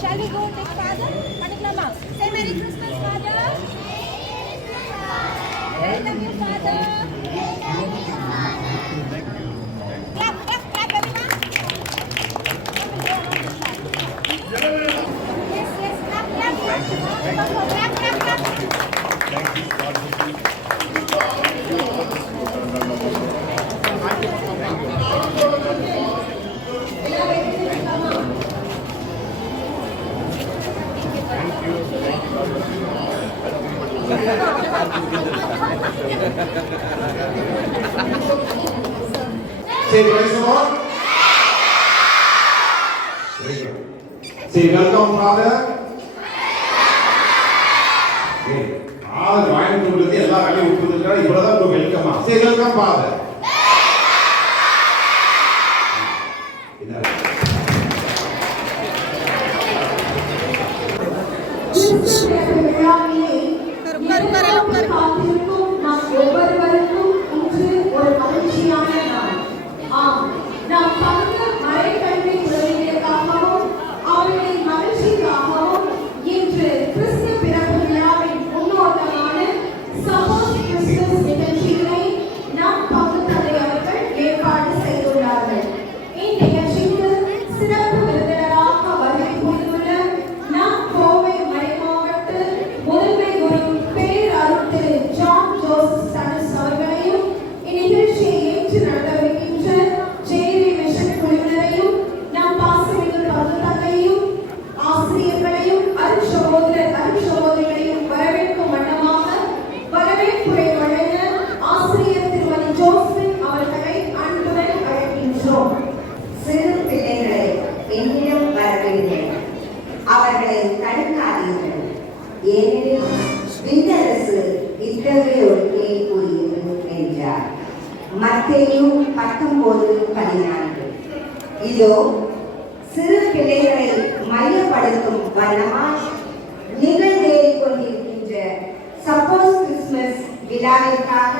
Shall we go take Father? Panikla Mouse. Say Merry Christmas, Father. Welcome you, Father. Clap, clap, clap, everyone. Yes, yes, clap, clap. Clap, clap, clap. Thank you. Say praise the Lord. Say welcome, Father. வாங்கிட்டு எல்லா வேலையும் விட்டுருக்கா இவ்வளவுதான் வெல்கமா. Say welcome, Father. அவர்களை தடுக்காதீர்கள், ஏனெனில் விண்ணரசு இத்தகையோருக்கே கூறியது என்றார். மத்தேயு 19:14. இதோ சிறு பிள்ளைகளை மையப்படுத்தும் வண்ணமாய் நிகழ்ந்தேறிக் கொண்டிருக்கின்ற சப்போஸ் கிறிஸ்துமஸ் விழாவிற்காக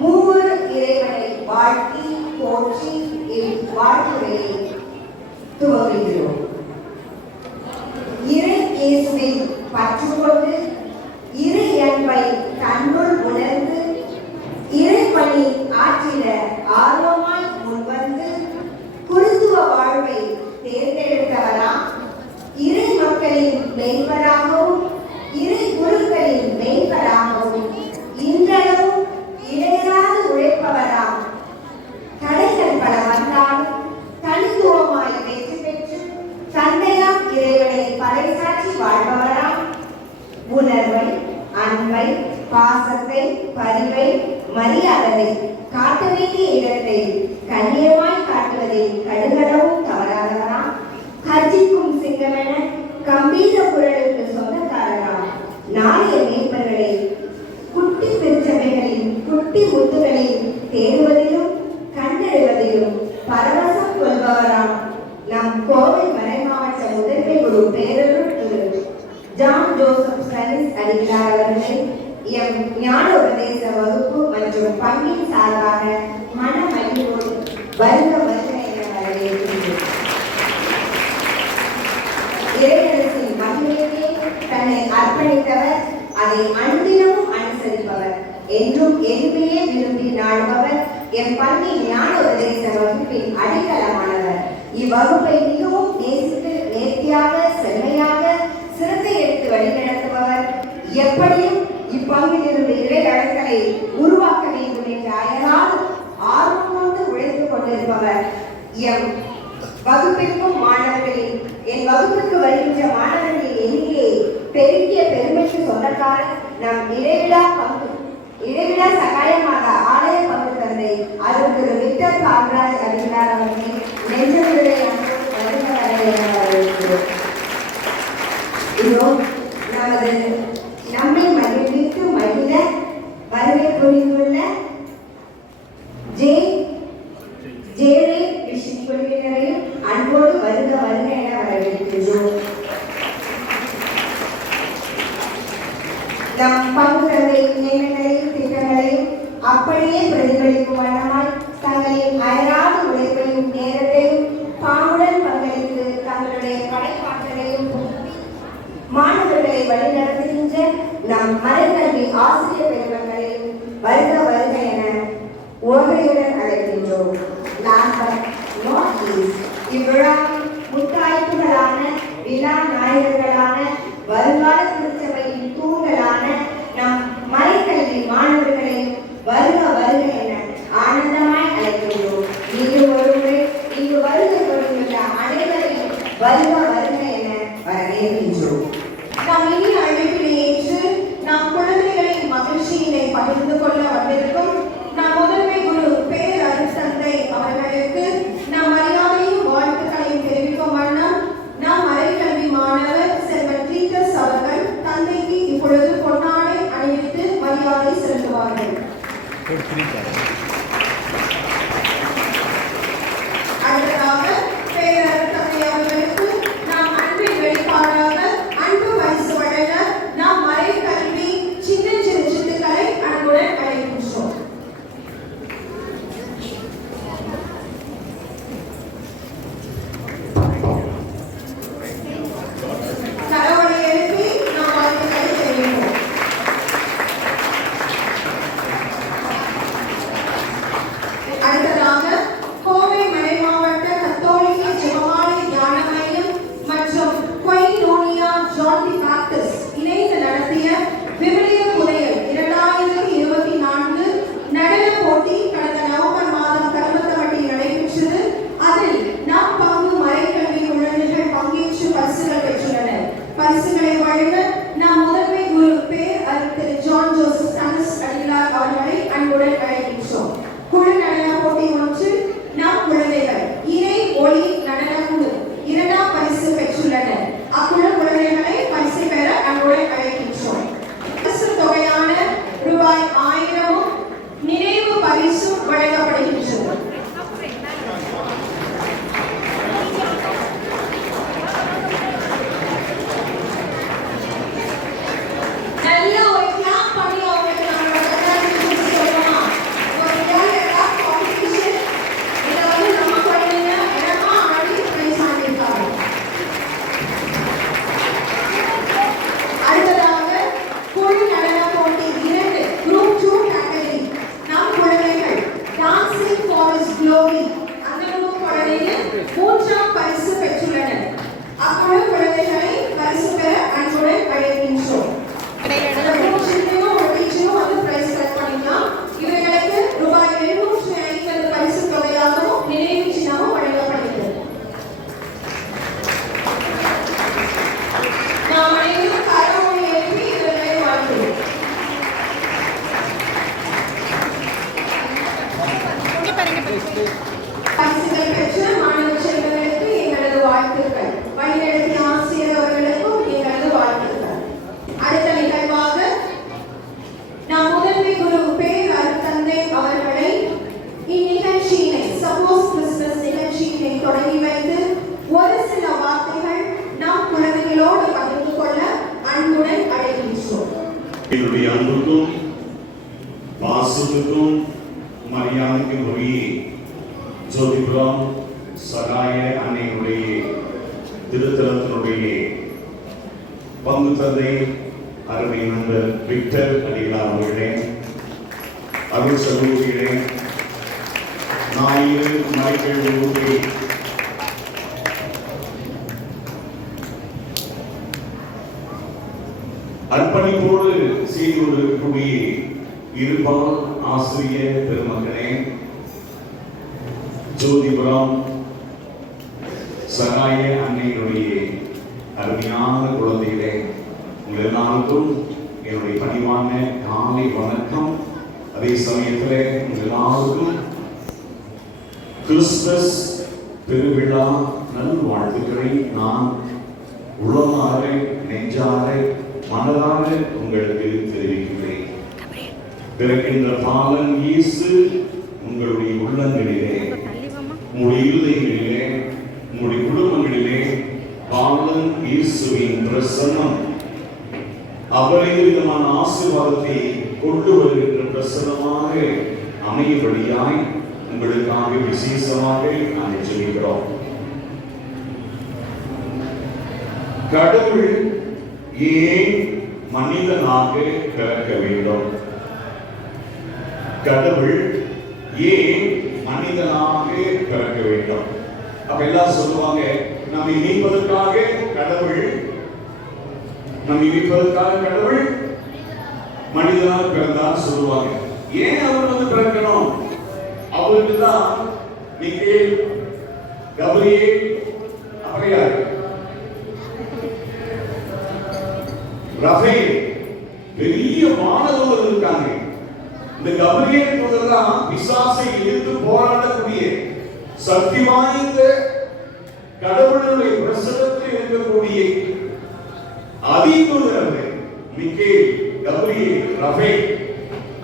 மூவர் இறைவனை வாழ்த்தி போற்றி வாழ்த்துரையை துவங்குகிறோம். இறை இயேசுவில் பற்று கொண்டு இறை அன்பை தன்னுள் உணர்ந்து இறைப்பணி ஆற்றிட ஆர்வமாய் முன்வந்து குருத்துவ வாழ்வை தேர்ந்தெடுத்தவராம் இறை மக்களின் மெய்ப்பராகவும் இறை குருக்களின் மெய்ப்பராகவும் இன்றளவும் இடையராது உழைப்பவராம். தடைகள் பல வந்தாலும் தனித்துவமாய் வெற்றி பெற்று தந்தையாம் இறைவனை பறைசாற்றி வாழ்பவராம். உணர்வை, அன்பை, பாசத்தை, பரிவை, மரியாதை காட்ட வேண்டிய இடத்தை கண்ணியமாய் காட்டுவதில் கடுகளவும் தவறாதவராம். கர்ஜிக்கும் சிங்கமென கம்பீர குரலுக்கு சொந்தக்காரராம். நாளைய மீட்பர்களை குட்டி பெருச்சபைகளின் குட்டி முத்துகளில் தேடுவதிலும் கண்டெடுவதிலும் பரவசம் கொள்பவராம். நம் கோவை மறைமாவட்ட முதன்மை குரு பேரருள் திரு ஜான் ஜோசப் சனிஸ் அடிகளார் அவர்களை எம் ஞான உபதேச வகுப்பு மற்றும் பங்கின் சார்பாக மனமகிழ்வோடு வருக வருக என வரவேற்கின்றோம். இறையரசின் மகிமையே தன்னை அர்ப்பணித்தவர், அதை அன்பினமும் அனுசரிப்பவர், என்றும் எளிமையே விரும்பி நாடுபவர், எம் பங்கின் ஞான உபதேச வகுப்பின் அடித்தளமானவர். இவ்வகுப்பை மிகவும் நேசித்து நேர்த்தியாக செம்மையாக சிறந்த எடுத்து வழிநடத்துபவர். எப்படியும் இப்பங்கில் இருந்து இறை அழைத்தலை உருவாக்க வேண்டும் என்ற அயரால் ஆர்வம் கொண்டு உழைத்துக் கொண்டிருப்பவர். எம் வகுப்பிற்கும் மாணவர்களின் என் வகுப்புக்கு வருகின்ற மாணவர்களின் எண்ணிக்கையை பெருக்கிய பெருமைக்கு சொந்தக்காரர் நம் இடைவிடா சகாயமாக ஆலய பங்கு தந்தை அருள் திரு விக்டர் காமராஜ் அடிகளார் அவர்களை நெஞ்சங்களை வருக வரவேற்கிறோம். இதோ நமது நம்மை மகிழ்வித்து மகிழ வருகை புரிந்துள்ள ஜேரே விஷன் குழுவினரையும் அன்போடு வருக வருக என வரவேற்கிறோம். நம் பங்கு தந்தையின் எண்ணங்களையும் திட்டங்களையும் அப்படியே பிரதிபலிக்கும் வண்ணமாய் தங்களின் அயராத உழைப்பையும் நேரத்தையும் பாங்குடன் பங்களித்து தங்களுடைய படைப்பாற்றல் மாணவர்களை வழிநடத்துகின்ற நம் மறைக்கல்வி ஆசிரியர் பெருமக்களையும் வருக வருக என ஓர்மையுடன் அழைக்கின்றோம். Last but not least, இவ்விழாவின் முத்தாய்ப்புகளான விழா நாயகர்களான வருங்கால திருச்சபையின் தூண்களான நம் மறைக்கல்வி மாணவர்களை வருக வருக என ஆனந்தமாய் அழைக்கின்றோம். மீண்டும் ஒருமுறை இங்கு வருகை கொண்டுள்ள அனைவரையும் வருக வருக என வரவேற்கின்றோம். நாம் இனி அழைப்பினை ஏற்று நம் குழந்தைகளின் மகிழ்ச்சியினை பகிர்ந்து கொள்ள வந்திருக்கும் நம் முதன்மை குரு பேர் அருட்தந்தை அவர்களுக்கு நம் மரியாதையும் வாழ்த்துக்களையும் தெரிவிக்கும் வண்ணம் நம் மறைக்கல்வி மாணவர் செல்வன் டீச்சர்ஸ் அவர்கள் தந்தைக்கு இப்பொழுது பொன்னாடை அணிவித்து மரியாதை செலுத்துவார்கள். அடுத்ததாக பேரர் தந்தை அவர்களுக்கு நாம் அன்பின் வெளிப்பாடாக அன்பு பரிசு வழங்க நாம் மறைக்கல்வி சின்ன சின்ன சிட்டுக்களை அன்புடன் அழைக்கின்றோம். கரவொலி எழுப்பி நாம் வாழ்த்துக்களை தெரிவிப்போம். அடுத்ததாக கோவை மறை மாவட்ட கத்தோலிக்க ஜெபமாலை தியான மையம் மற்றும் கொய்னோனியா ஜான் தி பாப்டிஸ்ட் இணைந்து நடத்திய விவிலிய புதையல் 2024 நடன போட்டி கடந்த நவம்பர் மாதம் கருமத்தவட்டியில் நடைபெற்றது. அதில் நாம் பங்கு மறைக்கல்வி குழந்தைகள் பங்கேற்று பரிசுகள் பெற்றுள்ளனர். பரிசுகளை வழங்க நாம் முதன்மை குரு பேர் திரு ஜான் ஜோசப் தாமஸ் அடிகளார் அவர்களை அன்புடன் அழைக்கின்றோம். குழு நடன போட்டி ஒன்றில் நம் குழந்தைகள் இறை ஒளி நடன குழு 2ஆம் பரிசு பெற்றுள்ளனர். அக்குழு குழந்தைகளை பரிசு பெற அன்புடன் அழைக்கின்றோம். பரிசு தொகையான ரூபாய் 1000 நினைவு பரிசும் வழங்கப்படுகின்றது. நல்ல ஒரு கிளாப் பண்ணி அவங்களுக்கு நம்மளோட கட்டாயத்தை சொல்லணுமா? ஒரு கிளாப் காம்படிஷன் இதை வந்து நம்ம குழந்தைங்க இடமா ஆடி பிரைஸ் வாங்கியிருக்காங்க. அடுத்ததாக குழு நடன போட்டி 2 குரூப் 2 கேட்டகரி நம் குழந்தைகள் டான்சிங் ஃபாரஸ்ட் க்ளோரி அந்த குழு குழந்தைகள் 3ஆம் பரிசு பெற்றுள்ளனர். அக்குழு குழந்தைகளை பரிசு பெற அன்புடன் அழைக்கின்றோம். இவர்களுக்கு ரூபாய் 750 பரிசு தொகையாகவும் நினைவு சின்னமும் வழங்கப்படுகிறது. நாம் அனைவரும் கரவொலி எழுப்பி இவர்களை வாழ்த்துவோம். பரிசுகள் பெற்ற மாணவ செல்வங்களுக்கு எங்களது வாழ்த்துக்கள். வழிநடத்திய ஆசிரியர் அவர்களுக்கும் எங்களது வாழ்த்துக்கள். அடுத்த நிகழ்வாக நாம் முதன்மை குரு பேர் அருட்தந்தை அவர்களை இந்நிகழ்ச்சியினை சப்போஸ் கிறிஸ்மஸ் நிகழ்ச்சியினை தொடங்கி வைத்து ஒரு சில வார்த்தைகள் நம் குழந்தைகளோடு பகிர்ந்து கொள்ள அன்புடன் அழைக்கின்றோம். என்னுடைய அன்புக்கும் பாசத்துக்கும் மரியாதைக்கும் உரிய ஜோதிபுரம் சகாய அன்னையுடைய திருத்தலத்தினுடைய பங்கு தந்தை அருமை நண்பர் விக்டர் அடிகளார் அவர்களே, அருள் சகோதரிகளே, ஞாயிறு மறைக்கல்வி அர்ப்பணிப்போடு செய்து கொண்டிருக்கக்கூடிய இருபால் ஆசிரியர் பெருமக்களே, ஜோதிபுரம் சகாய அன்னையினுடைய அருமையான குழந்தைகளே, உங்கள் எல்லாருக்கும் என்னுடைய பணிவான காலை வணக்கம். அதே சமயத்தில் உங்கள் எல்லாருக்கும் கிறிஸ்துமஸ் பெருவிழா நல்வாழ்த்துக்களை நான் உளமாற நெஞ்சார மனதார உங்களுக்கு தெரிவிக்கிறேன். பிறக்கின்ற பாலன் இயேசு உங்களுடைய உள்ளங்களிலே, உங்களுடைய இருதயங்களிலே, உங்களுடைய குடும்பங்களிலே பாலன் இயேசுவின் பிரசன்னம் அபரித விதமான ஆசீர்வாதத்தை கொண்டு வருகின்ற பிரசன்னமாக அமையும்படியாய் உங்களுக்காக விசேஷமாக நாங்கள் ஜெபிக்கிறோம். கடவுள் ஏன் மனிதனாக பிறக்க வேண்டும்? கடவுள் ஏன் மனிதனாக பிறக்க வேண்டும்? அப்ப எல்லாம் சொல்லுவாங்க, நம்மை மீட்பதற்காக கடவுள் மனிதனாக பிறந்தார் சொல்லுவாங்க. ஏன் அவர் வந்து பிறக்கணும்? அவருக்கு தான் மிக்கேல், கபிரியேல், அப்புறம் யாரு, ரஃபேல், பெரிய வானதூதர்கள் இருக்காங்க. இந்த கபிரியேல் தூதர் தான் பிசாசை எதிர்த்து போராடக்கூடிய சக்தி வாய்ந்த கடவுளுடைய பிரசன்னத்தில் இருக்கக்கூடிய அதிதூதர்கள் மிக்கேல், கபிரியேல், ரஃபேல்.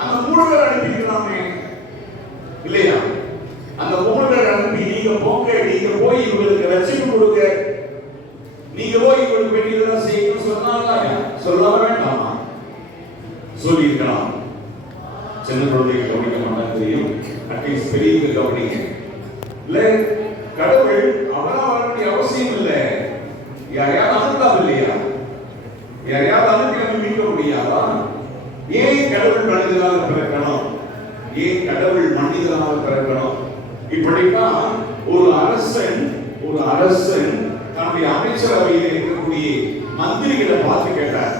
அந்த மூணு பேர் அனுப்பியிருக்கலாமே இல்லையா? அந்த மூணு பேர் அனுப்பி நீங்க போங்க, நீங்க போய் இவங்களுக்கு ரட்சிப்பு கொடுங்க, நீங்க போய் இவங்களுக்கு வேண்டியதெல்லாம் செய்யணும்னு சொன்னாங்களா? சொல்லாம வேண்டாமா? சொல்லியிருக்கலாம். சின்ன குழந்தைகள் கவனிக்க மாட்டாங்க, தெரியும். அட்லீஸ்ட் பெரியவங்க கவனிங்க. இல்ல, கடவுள் அவரா வர வேண்டிய அவசியம் இல்லை. யாரையாவது அனுப்பலாம் இல்லையா? யாரையாவது அனுப்பி நம்ம மீட்க முடியாதா? ஏன் கடவுள் மனிதனாக பிறக்கணும்? ஏன் கடவுள் மனிதனாக பிறக்கணும்? இப்படித்தான் ஒரு அரசன் தன்னுடைய அமைச்சரவையில் இருக்கக்கூடிய மந்திரிகளை பார்த்து கேட்டார்,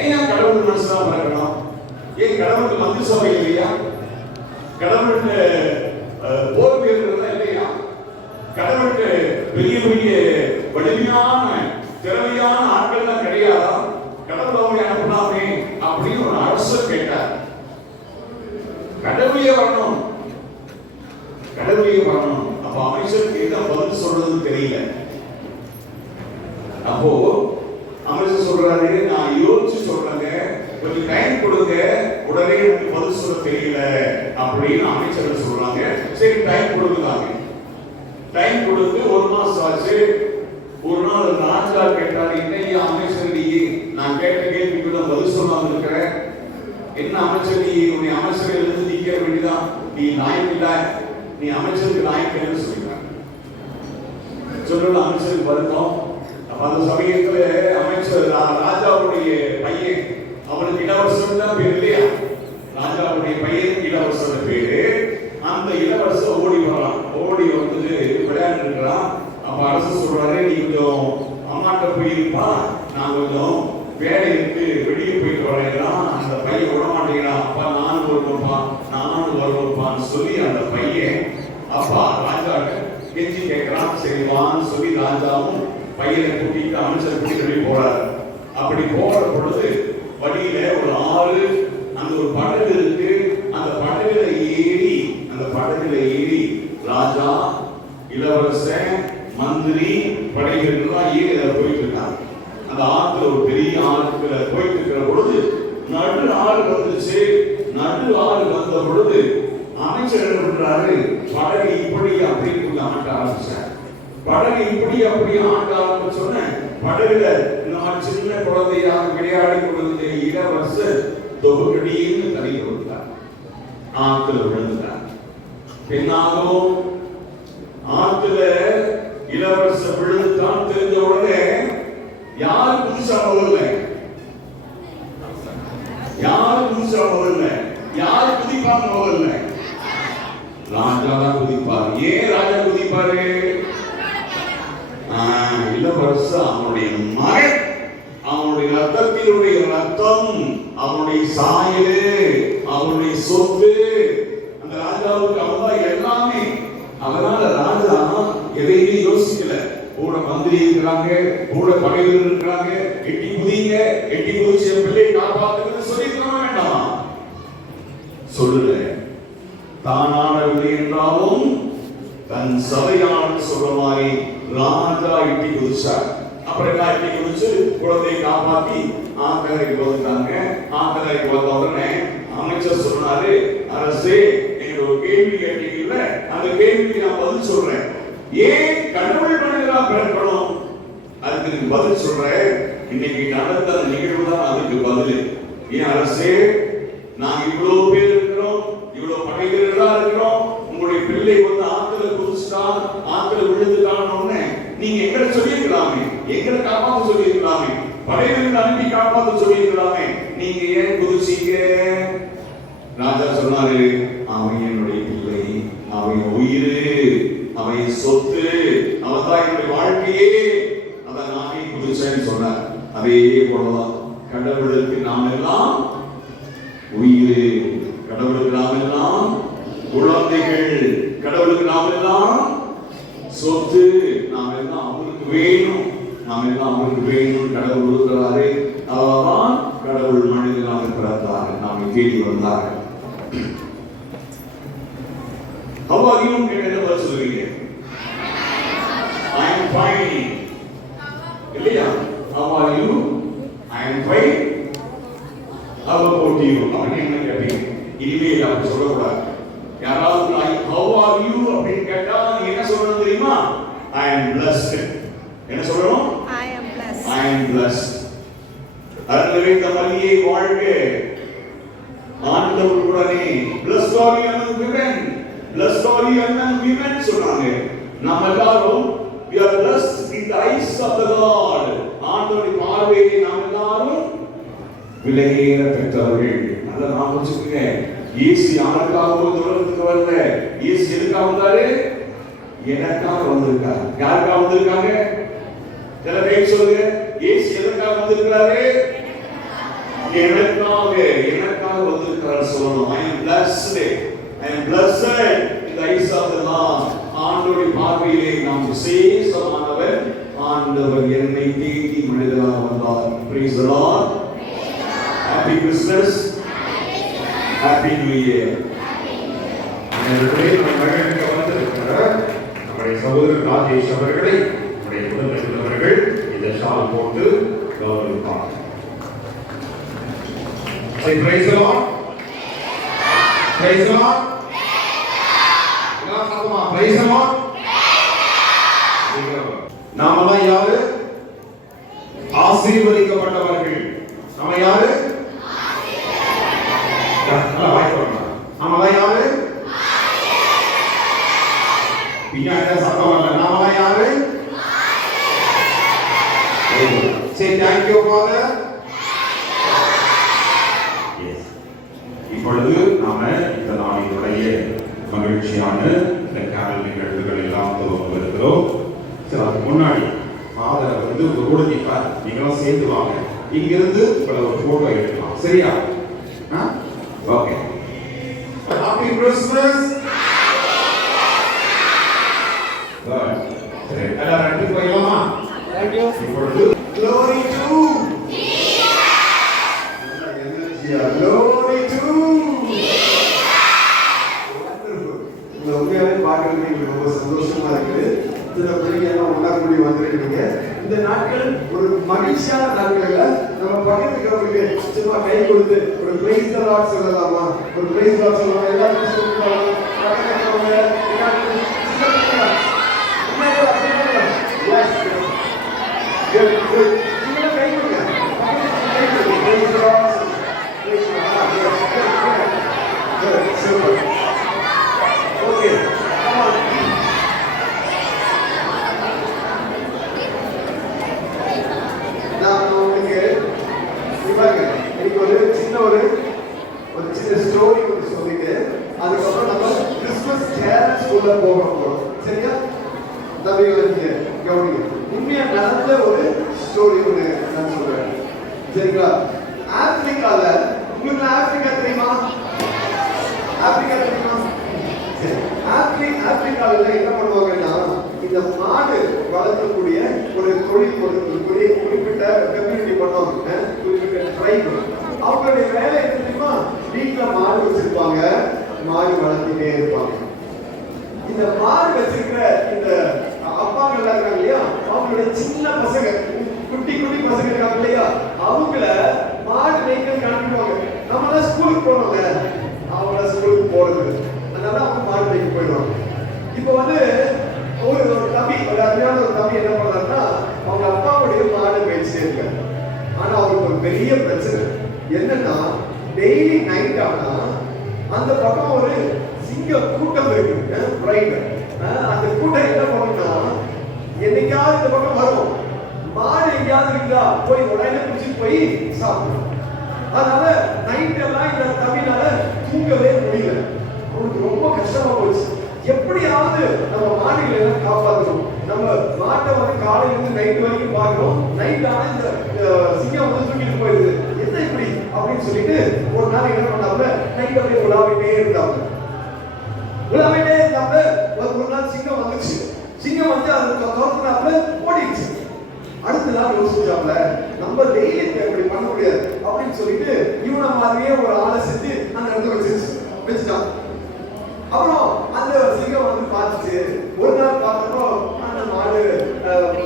ஏன் கடவுள் மனுஷனா பிறக்கணும்? ஏன் கடவுளுக்கு மந்திரி சபை இல்லையா? கடவுளுக்கு போர் வீரர்கள் இல்லையா? கடவுளுக்கு பெரிய பெரிய வலிமையான திறமையான ஆட்கள் தான் கிடையாதா? கடவுள் அவரை அனுப்பலாமே அப்படின்னு ஒரு அரசர் கேட்டார். கடவுளே வரணும். அப்ப அமைச்சருக்கு என்ன பதில் சொல்றதுன்னு தெரியல. அப்போ அமைச்சர் சொல்றாரு, நான் யோசிச்சு சொல்றேங்க, கொஞ்சம் டைம் கொடுங்க, உடனே எனக்கு பதில் சொல்ல தெரியல அப்படின்னு அமைச்சர் சொல்றாங்க. சரி, டைம் கொடுக்குறாங்க. டைம் கொடுத்து 1 மாசம் ஆச்சு. ஒரு நாள் ராஜா கேட்டாரு, என்னையா அமைச்சர், நீ நான் கேட்ட கேள்விக்கு நான் பதில் சொல்லாம இருக்கிறேன். என்ன அமைச்சர், நீ உன்னை அமைச்சர் எழுந்து நிக்க வேண்டியதான், நீ நாயம் இல்ல, நீ அமைச்சருக்கு நாயக்கன்னு சொல்லிட்டாங்க. சொல்ற அமைச்சருக்கு வருத்தம். அந்த சமயத்துல அமைச்சர் ராஜாவுடைய பையன், அவனுக்கு இளவரசன் தான் பேர் இல்லையா? ராஜாவுடைய பையனுக்கு இளவரசன் பேரு. அந்த இளவரசன் ஓடி வரான். ஓடி வந்து விளையாண்டு இருக்கிறான். அப்ப அரசு சொல்றாரு, நீ கொஞ்சம் அம்மாட்ட போயிருப்பா, நான் கொஞ்சம் வேலை இருக்கு, வெளியே போயிட்டு வரேன். அந்த பையன் விட மாட்டேங்கிறான். அப்பா நானும் வருவேன்ப்பான்னு சொல்லி அந்த பையன் அப்பா ராஜா கெஞ்சி கேட்கிறான். சரி வான்னு சொல்லி ராஜாவும் பையனை கூட்டிட்டு அமைச்சர் கூட்டிட்டு போறாரு. அப்படி போற பொழுது வழியில ஒரு ஆறு, அந்த ஒரு படகு இருக்கு. அந்த படகுல ஏறி ராஜா, இளவரசன், மந்திரி, படைகள் எல்லாம் ஏறி போயிட்டு இருக்காங்க. அந்த ஆற்றுல ஒரு பெரிய ஆற்றுல போயிட்டு இருக்கிற பொழுது நடு ஆறு வந்துச்சு. நடு ஆறு வந்த பொழுது அமைச்சர் என்ன பண்றாரு, படகு இப்படி அப்படி ஆட்ட ஆரம்பிச்சார். படகு இப்படி அப்படி ஆட்ட ஆரம்பிச்சோன்ன படகுல இந்த மாதிரி சின்ன குழந்தையாக விளையாடி கொண்டிருந்த இளவரசர் தொகுக்கடின்னு தனி கொடுத்தார். ஆற்றுல விழுந்தார். பின்னாலும் ஆற்றுல இளவரசர் விழுந்துதான் தெரிஞ்ச உடனே யார் புதுசா போகல, யார் குதிப்பாங்க போகல, ராஜா தான் குதிப்பார். ஏன் ராஜா குதிப்பாரு? இளவரசர் அவனுடைய மகன், அவனுடைய ரத்தத்தினுடைய ரத்தம், அவனுடைய சாயலு, அவனுடைய சொத்து, அந்த ராஜாவுக்கு அவன்தான் எல்லாமே. அதனால ராஜா எதையுமே யோசிக்கல. கூட மந்திரி இருக்கிறாங்க, கூட பகைவர் இருக்கிறாங்க, எட்டி குதிச்சு பிள்ளையை காப்பாத்துன்னு சொல்லிருக்கணும் வேண்டாமா? சொல்லல. தானானவில்லை என்றாலும் தன் சபையானு சொல்ற மாதிரி ராஜா எட்டி குதிச்சார். அப்புறம் எட்டி குதிச்சு குழந்தையை காப்பாத்தி ஆக்கரைக்கு வந்துட்டாங்க. ஆக்கரைக்கு வந்த உடனே அமைச்சர் சொன்னாரு, அரசே நீங்க ஒரு கேள்வி கேட்டீங்கல்ல, அந்த கேள்விக்கு நான் பதில் சொல்றேன். ஏன் கடவுள் மனிதரா பிறக்கணும்? அதுக்கு பதில் சொல்றேன். இன்னைக்கு நடந்த நிகழ்வு தான் அதுக்கு பதில். ஏன் அரசே, நாங்க இவ்வளவு பேர் இருக்கிறோம், இவ்வளவு படை வீரர்களா இருக்கிறோம், உங்களுடைய பிள்ளை வந்து ஆத்துல குதிச்சுட்டான், ஆத்துல விழுந்துட்டான்னு நீங்க எங்களை சொல்லியிருக்கலாமே, எங்களை காப்பாற்ற சொல்லியிருக்கலாமே. படையிலிருந்து அனுப்பி காப்பாற்ற சொல்லியிருக்கிறாங்க. நீங்க ஏன் குதிச்சீங்க? ராஜா சொன்னாரு, அவன் என்னுடைய பிள்ளை, அவன் உயிர், அவன் சொத்து, அவன் தான் என்னுடைய வாழ்க்கையே, அதான் நானே குதிச்சேன்னு சொன்னார். அதே போலதான் கடவுளுக்கு நாம் எல்லாம் உயிர், கடவுளுக்கு நாம் எல்லாம் குழந்தைகள், கடவுளுக்கு நாம் எல்லாம் சொத்து, நாம் எல்லாம் அவருக்கு வேணும், நாம் எல்லாம் அவருக்கு வேணும். கடவுள் இருக்கிறாரு, அவர்தான் கடவுள் மனிதனாக பிறந்தார், நாம் தேடி வந்தார். How are you? என்ன பதில் சொல்லுவீங்க? I am fine. இல்லையா? How are you? I am fine. How about you? அப்படி என்ன கேட்பீங்க? இனிமேல் அப்படி சொல்லக்கூடாது. யாராவது how are you அப்படின்னு கேட்டா நீங்க என்ன சொல்லணும் தெரியுமா? I am blessed. என்ன சொல்லணும்? I am blessed. I am blessed. அருள்நிறைந்த மரியே வாழ்க, ஆண்டவருடனே. Blessed are you among women. Blessed are you among women சொன்னாங்க. நாம் எல்லாரும் we are blessed in the eyes of the Lord. ஆண்டவருடைய பார்வையிலே நாம் எல்லாரும் விலையேற பெற்றவர்கள். நல்லா நான் வச்சுக்கோங்க. இயேசு யாருக்காக உலகத்துக்கு வரல, இயேசு எதுக்காக வந்தாரு? எனக்காக வந்திருக்கார். யாருக்காக வந்திருக்காங்க? சில பேர் சொல்லுங்க, இயேசு எதற்காக வந்திருக்கிறாரு? எனக்காக வந்திருக்கிறார் சொல்லணும். I am blessed. I am blessed in the eyes of the Lord. ஆண்டவருடைய பார்வையிலே நாம் விசேஷமானவர். ஆண்டவர் என்னை தேடி மனிதனாக வந்தார். Praise the Lord. Happy Christmas. Happy New Year. நம்முடைய சகோதரர் ராஜேஷ் அவர்களை நம்முடைய குடும்பத்தினர்கள் இந்த ஷால் போட்டு கௌரவிப்பார். Praise the Lord. Praise the Lord. எல்லாம் சத்தமா praise the Lord. நாமெல்லாம் யாரு? ஆசீர்வதிக்கப்பட்டவர்கள். நாம யாரு? நாமெல்லாம் யாரு? பின்னாடி சத்தம் வரல. நாமெல்லாம் யாரு? Say thank you Father. Yes. இப்பொழுது நாம இந்த நாளினுடைய மகிழ்ச்சியான இந்த கேரல் நிகழ்வுகள் எல்லாம் துவங்க இருக்கிறோம். சரி, அதுக்கு முன்னாடி ஃபாதரை வந்து ஒரு கொடுத்திப்பார், நீங்களும் சேர்ந்து வாங்க. இங்கிருந்து ஒரு போட்டோ எடுக்கலாம். சரியா? ஓகே. Happy Christmas. சரி, எல்லாரும் ரெண்டு போயிடலாமா? இப்பொழுது glory to glory to உண்மையாவே பார்க்கறதுக்கு எங்களுக்கு ரொம்ப சந்தோஷமா இருக்குது. இத்தனை பிள்ளைங்க எல்லாம் ஒன்றா கூடி வந்திருக்கீங்க. இந்த நாட்கள் ஒரு மகிழ்ச்சியான நாட்கள்ல நம்ம பக்கத்துக்கு சும்மா கை கொடுத்து ஒரு பிரைஸ் தி லார்ட் சொல்லலாமா? ஒரு பிரைஸ் லார்ட் சொல்லலாம். எல்லாரும் சொல்லுவாங்க. பக்கத்துக்கு எல்லாரும் கை கொடுங்க. Praise the Lord. Super. Okay. நான் உங்களுக்கு இன்னைக்கு ஒரு சின்ன ஸ்டோரி ஒன்று சொல்லிட்டு அதுக்கப்புறம் நம்ம கிறிஸ்துமஸ் கேரல்ஸ்குள்ள போக போறோம். சரியா? தம்பிகளை நீங்க கவனிங்க. உண்மையா நடந்த ஒரு ஸ்டோரி ஒன்று நான் சொல்றேன். சரிங்களா? ஆப்பிரிக்கால உங்களுக்கு ஆப்பிரிக்கா தெரியுமா? ஆப்பிரிக்கா தெரியுமா? ஆப்பிரிக்காவில் என்ன பண்ணுவாங்கன்னா இந்த மாடு வளர்க்கக்கூடிய ஒரு தொழில் குறிப்பிட்ட கம்யூனிட்டி பண்ணுவாங்க. குறிப்பிட்ட ட்ரைப். அவங்களுடைய வேலை என்ன தெரியுமா? வீட்டில் மாடு வச்சிருப்பாங்க, மாடு வளர்த்துட்டே இருப்பாங்க. இந்த மாடு வச்சிருக்கிற இந்த அப்பாங்க எல்லாம் இருக்காங்க இல்லையா, அவங்களுடைய சின்ன பசங்க, குட்டி குட்டி பசங்க இருக்காங்க இல்லையா, அவங்கள மாடு மேய்க்க அனுப்புவாங்க. நம்ம தான் ஸ்கூலுக்கு போனோங்க, அவங்கள ஸ்கூலுக்கு போறது, அதனால அவங்க மாடு மேய்க்க போயிடுவாங்க. இப்போ வந்து ஒரு தம்பி, ஒரு அருமையான ஒரு தம்பி என்ன பண்ணாருன்னா அவங்க அப்பாவுடைய மாடு மேய்ச்சிட்டே இருக்காரு. ஆனா அவருக்கு ஒரு பெரிய பிரச்சனை என்னன்னா, டெய்லி நைட் ஆனா அந்த பக்கம் ஒரு சிங்க கூட்டம் இருக்கு, அந்த கூட்டம் என்ன பண்ணுன்னா என்னைக்காவது இந்த பக்கம் வரும். மாடு எங்கேயாவது இருக்குதா போய் உடனே பிடிச்சிட்டு போய் சாப்பிடும். அதனால நைட் எல்லாம் இந்த தவினால தூங்கவே முடியல. அவனுக்கு ரொம்ப கஷ்டமா போச்சு. எப்படியாவது நம்ம மாடுகளை எல்லாம் காப்பாற்றணும். நம்ம மாட்டை வந்து காலையில இருந்து நைட் வரைக்கும் பார்க்கிறோம். நைட் ஆனா இந்த சிங்கம் வந்து தூக்கிட்டு போயிடுது. என்ன இப்படி அப்படின்னு சொல்லிட்டு ஒரு நாள் என்ன பண்ணாங்க, நைட் அப்படியே உலாவிட்டே இருந்தாங்க. ஒரு நாள் சிங்கம் வந்துச்சு. சிங்கம் வந்து அது தோற்றனாப்புல ஓடிடுச்சு. அடுத்த நாள் யோசிச்சாப்ல, நம்ம டெய்லி இப்படி பண்ண முடியாது அப்படின்னு சொல்லிட்டு இவனை மாதிரியே ஒரு ஆளை செஞ்சு அந்த இடத்துல வச்சுட்டான். அப்புறம் அந்த சிங்கம் வந்து பார்த்துச்சு. ஒரு நாள் பார்த்தப்போ அந்த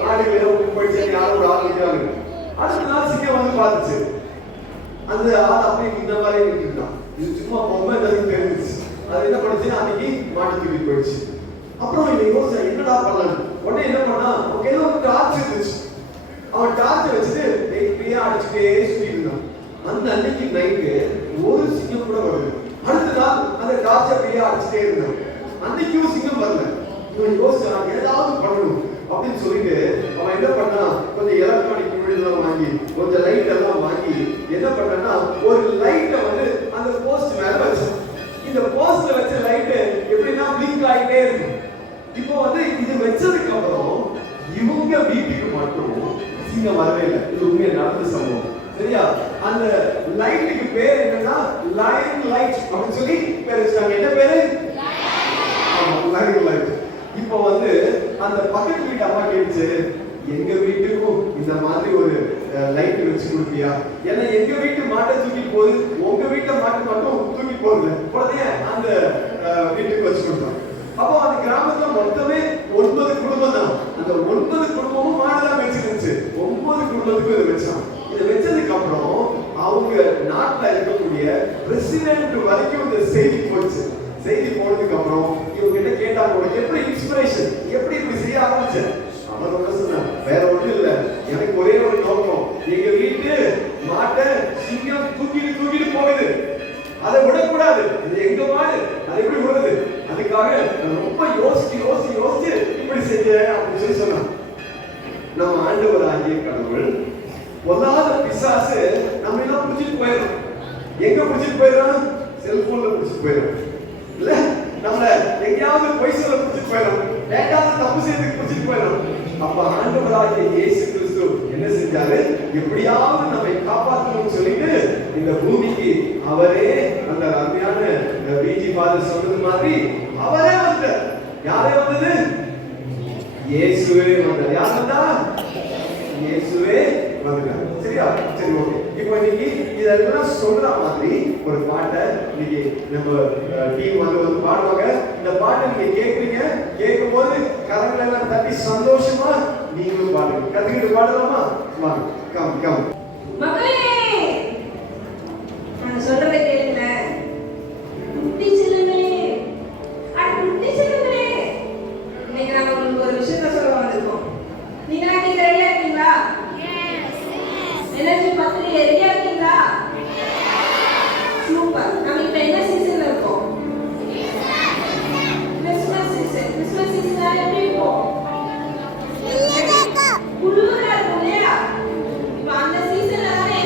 மாடுகளை போயிடுச்சு, யாரும் ஒரு ஆள் நிற்கிறாங்க. அடுத்த நாள் சிங்கம் வந்து பார்த்துச்சு. அந்த ஆள் அப்படியே இந்த மாதிரி நின்றுட்டான். இது சும்மா பொம்மை தெரிஞ்சிச்சு. அது என்ன பண்ணுச்சு, அன்னைக்கு மாட்டு தூக்கி போயிடுச்சு. அப்புறம் இவன் யோசிச்சா என்னடா பண்ணலாம். உடனே என்ன பண்ணா, அவனுக்கு ஏதோ ஒரு டார்ச் இருந்துச்சு. அவன் டார்ச் வச்சுட்டு இப்படியே அடிச்சுட்டே சுத்திட்டு இருந்தான். அந்த அன்னைக்கு நைட்டு ஒரு சிங்கம் கூட வருது. அடுத்த நாள் அந்த டார்ச் அப்படியே அடிச்சுட்டே இருந்தான். அன்னைக்கும் சிங்கம் வரல. இவன் யோசிச்சான் ஏதாவது பண்ணணும் அப்படின்னு சொல்லிட்டு அவன் என்ன பண்ணான், கொஞ்சம் எலக்ட்ரானிக் பொருட்கள் வாங்கி கொஞ்சம் லைட் எல்லாம் வாங்கி என்ன பண்ணான்னா ஒரு லைட்டை வந்து அந்த போஸ்ட் மேல வச்சான். இந்த போஸ்ட்ல வச்ச லைட் எப்படின்னா பிளிங்க் ஆகிட்டே இருக்கும். இப்போ வந்து இது வச்சதுக்கு அப்புறம் இவங்க வீட்டுக்கு மட்டும் சிங்கம் வரவே இல்லை. இது உண்மையா நடந்த சம்பவம். சரியா? அந்த லைட்டுக்கு பேர் என்னன்னா லைன் லைட் அப்படின்னு சொல்லி பேர் வச்சாங்க. என்ன பேரு? Line light. இப்போ வந்து அந்த பக்கத்து வீட்டு அம்மா கேட்டுச்சு, எங்க வீட்டுக்கும் இந்த மாதிரி ஒரு லைட் வச்சு கொடுப்பியா? ஏன்னா எங்க வீட்டு மாட்டை தூக்கி போகுது, உங்க வீட்டை மாட்டு மட்டும் தூக்கி போகுது. உடனே அந்த வீட்டுக்கு வச்சு கொடுத்தாங்க. அப்போ அந்த கிராமத்துல மொத்தமே 9 குடும்பம் தான். அந்த 9 குடும்பமும் மாடுதான் வச்சிருந்துச்சு. 9 குடும்பத்துக்கும் இதை வச்சான். இதை வச்சதுக்கு அப்புறம் அவங்க நாட்டுல இருக்கக்கூடிய பிரசிடென்ட் வரைக்கும் இந்த செய்தி போச்சு. செய்தி போனதுக்கு அப்புறம் இவங்க கிட்ட கேட்டாங்க, உனக்கு எப்படி இன்ஸ்பிரேஷன், எப்படி இப்படி செய்ய ஆரம்பிச்ச? அவரோட சொன்ன வேற ஒண்ணும் இல்ல, எனக்கு ஒரே ஒரு நோக்கம், எங்க வீட்டு மாட்டை சிங்கம் தூக்கிட்டு போகுது, அதை விடக்கூடாது, இது எங்க மாடு, அதை எப்படி விடுறது? அதுக்காக ரொம்ப யோசிச்சு இப்படி செஞ்சேன் அப்படின்னு சொல்லி சொன்னான். நம்ம ஆண்டவராகிய கடவுள் பொல்லாத பிசாசு நம்ம எல்லாம் பிடிச்சிட்டு போயிடும். எங்க பிடிச்சிட்டு போயிடும்? செல்போன்ல பிடிச்சிட்டு போயிடும். இல்ல நம்மள எங்கேயாவது பொய் சொல்ல பிடிச்சிட்டு போயிடும், வேண்டாத தப்பு செய்யறதுக்கு பிடிச்சிட்டு போயிடும். அப்ப ஆண்டவராகிய இயேசு கிறிஸ்து என்ன செஞ்சாரு? எப்படியாவது நம்மை காப்பாற்றணும்னு சொல்லிட்டு இந்த பூமிக்கு அவரே அந்த அருமையான பிஜி ஃபாதர் சொன்னது மாதிரி அவரே வந்தார். யாரே வந்தது? இயேசுவே வந்தார். யார் வந்தா? இயேசுவே வந்தார். சரியா? சரி, ஓகே. இப்போ இன்னைக்கு இதெல்லாம் சொல்ற மாதிரி ஒரு பாட்டை இன்னைக்கு நம்ம டீம் வந்து பாடுவாங்க. இந்த பாட்டை நீங்க கேட்குறீங்க, கேட்கும் போது கரங்களை எல்லாம் தட்டி சந்தோஷமா நீங்களும் பாடுங்க. கத்துக்கிட்டு பாடலாமா? வாங்க, கம் மகளே, நான் சொல்றதை கேளுங்க. குட்டி செல்லுங்களே, குட்டி செல்லுங்களே, இன்னைக்கு நாம உங்களுக்கு ஒரு விஷயத்த சொல்ல வந்திருக்கோம். நீங்க இன்னைக்கு ரெடியா இருக்கீங்களா? எனர்ஜி பத்தி ரெடியா இருக்கீங்களா? சூப்பர். நம்ம இப்ப என்ன சீசன்ல இருக்கோம்? Christmas season. கிறிஸ்மஸ் சீசன் எப்படி இருக்கும்? குளிரா இருக்கும் இல்லையா? இப்ப அந்த சீசன்ல தானே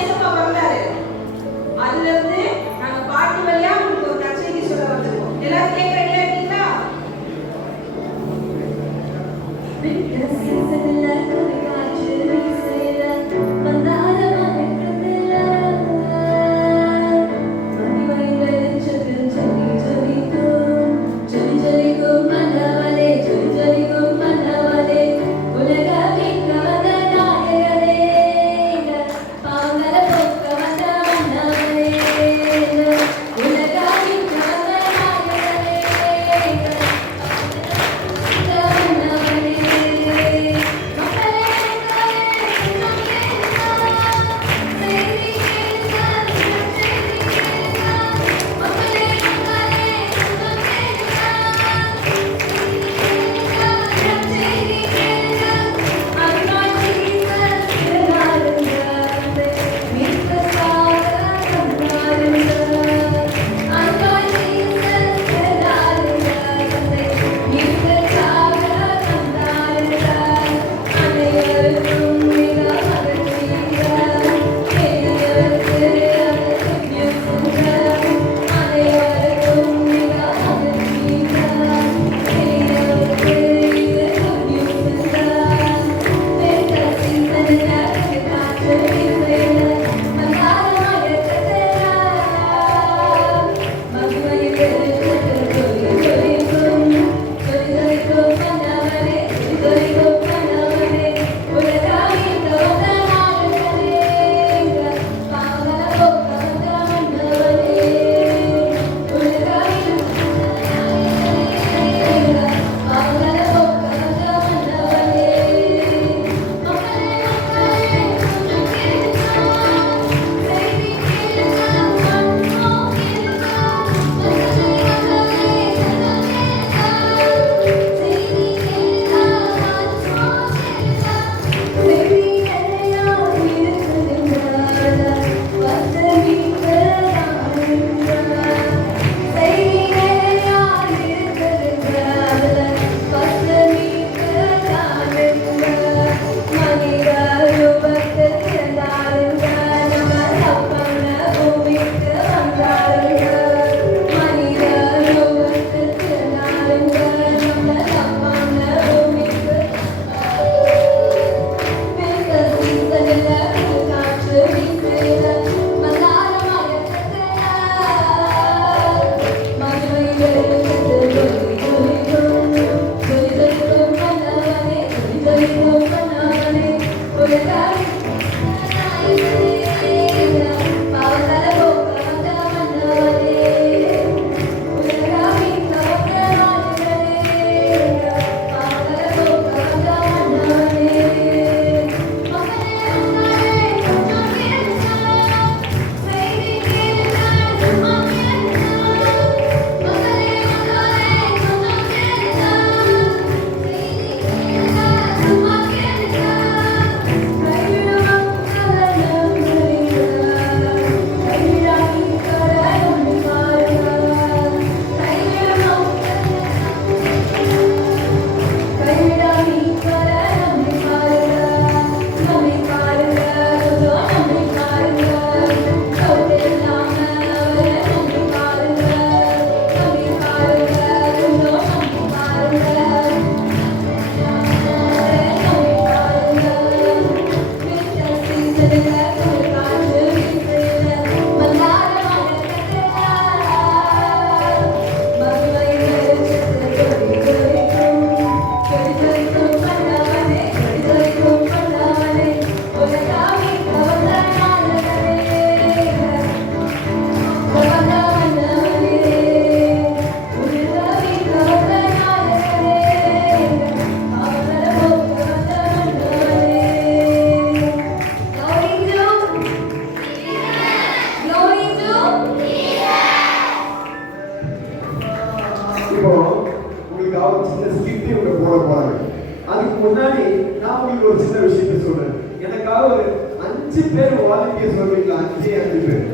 5 பேர் வாலண்டியர்ஸ் வருவீங்களா? 5 பேர்.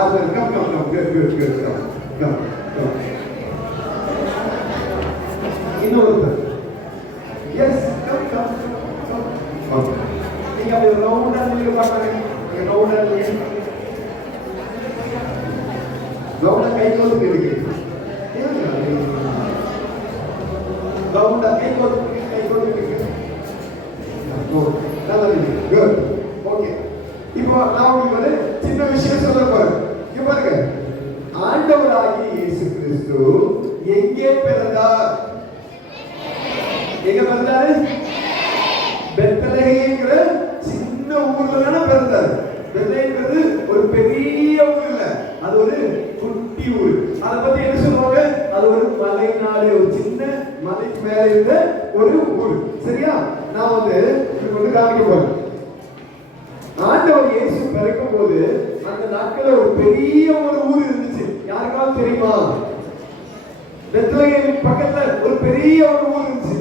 அது கம் கம் கம் கம். இன்னொரு yes come come come. Okay. நீங்க அப்படியே ரவுண்டா நில்லுங்க பாருங்க. நீங்க ரவுண்டா நில்லுங்க. ரவுண்டா கை கோத்து நில்லுங்க. ரவுண்டா கை கோத்து நில்லுங்க. நல்லா இருக்கு. குட். ஓகே. இப்போ நான் உங்களுக்கு ஒரு சின்ன விஷயம் சொல்ல போறேன். இங்க பாருங்க. ஆண்டவராகிய இயேசு கிறிஸ்து எங்கே பிறந்தார்? எங்க பிறந்தாரு? பெத்லகேம்ங்கிற சின்ன ஊர்ல தானே பிறந்தார். பெத்லகேம்ங்கிறது ஒரு பெரிய ஊர் இல்ல, அது ஒரு குட்டி ஊர். அத பத்தி என்ன சொல்லுவாங்க? அது ஒரு மலை நாடு, ஒரு சின்ன மலைக்கு மேல இருந்த ஒரு ஊர். சரியா? நான் உங்களுக்கு காமிக்க போறேன். ஆண்டவர் இயேசு பிறக்கும் போது அந்த நாட்கள்ல ஒரு பெரிய ஒரு ஊர் இருந்துச்சு. யாருக்காவது தெரியுமா? பெத்லகேம் பக்கத்துல ஒரு பெரிய ஒரு ஊர் இருந்துச்சு.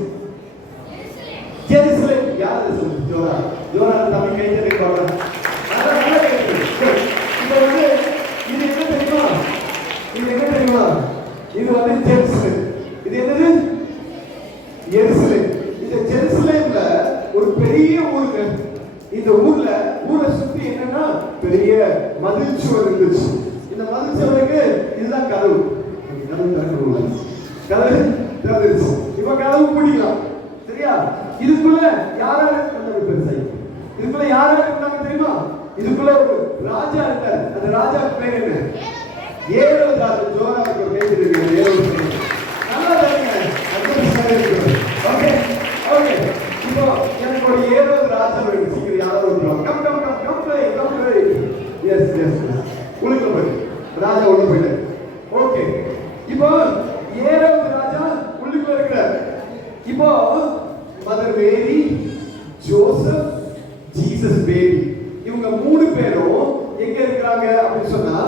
ஜெருசலேம். யாரு சொல்லுங்க? ஜோரா. ஜோரா தம்பி கை தட்டி பாருங்க. இது என்ன தெரியுமா? இது ஜெருசலேம். இது என்னது? எருசலேம். இந்த ஜெருசலேம்ல ஒரு பெரிய ஊருங்க. இந்த ஊரை சுத்தி என்னன்னா பெரிய மதில் சுவர் இருந்துச்சு. இந்த மதில் சுவருக்கு இதுதான் கதவு. கதவு திறந்துருச்சு. இப்ப கதவு மூடிக்கலாம். சரியா? இதுக்குள்ள யாராரு இருந்தாங்க? பெருசாய் இதுக்குள்ள யாராரு இருந்தாங்க தெரியுமா? இதுக்குள்ள ஒரு ராஜா இருந்தார். அந்த ராஜா பேர் என்ன? ஏரோது ராஜா. ஜோரா ஒரு பேர் இருக்கு. ஏரோது. நல்லா தெரியுங்க. Okay okay. இப்போ எனக்கு ஒரு ஏரோது ராஜா வேணும். சீக்கிரம் யாராவது வந்துருவாங்க. Come come come come play come play. Yes yes. உள்ள போய் ராஜா உள்ள போயிட்டார். ஓகே. இப்போ ஏரோது ராஜா உள்ளுக்குள்ள இருக்கிறார். இப்போ மதர் மேரி, ஜோசப், ஜீசஸ் பேபி, இவங்க 3 பேரும் எங்க இருக்காங்க அப்படின்னு சொன்னா,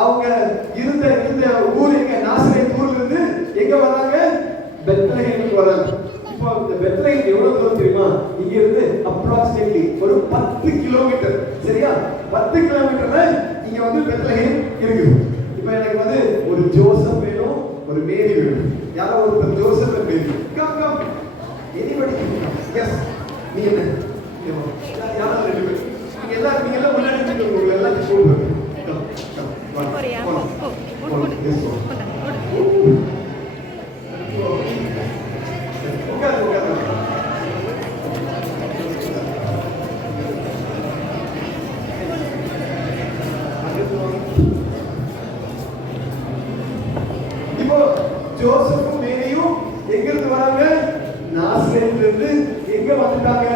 அவங்க இருந்த ஊர் எங்க? நாசரேத் ஊர்ல இருந்து எங்க வராங்க? பெத்லகேமுக்கு வராங்க. இப்போ இந்த பெத்லகேம் எவ்வளவு தூரம் தெரியுமா? இங்க இருந்து அப்ராக்சிமேட்லி ஒரு 10 கிலோமீட்டர். சரியா? 10 கிலோமீட்டர்ல இங்க பெத்லகேம் இருக்குது. இப்போ எனக்கு ஒரு ஜோசப் வேணும், ஒரு மேரி வேணும். யாரோ ஒரு Joseph Mary. Come come. Anybody. Yes. நீ என்ன? யாரோ 2 பேர். நீங்க எல்லாம் முன்னாடி நின்னுங்க. உங்களுக்கு எல்லாம் கூப்பிடுங்க. Come come. போறியா? ஓ. எஸ். இப்போ ஜோசப்பும் மேரியும் எங்க இருந்து வராங்க? நாசரேத்ல இருந்து எங்க வந்துட்டாங்க?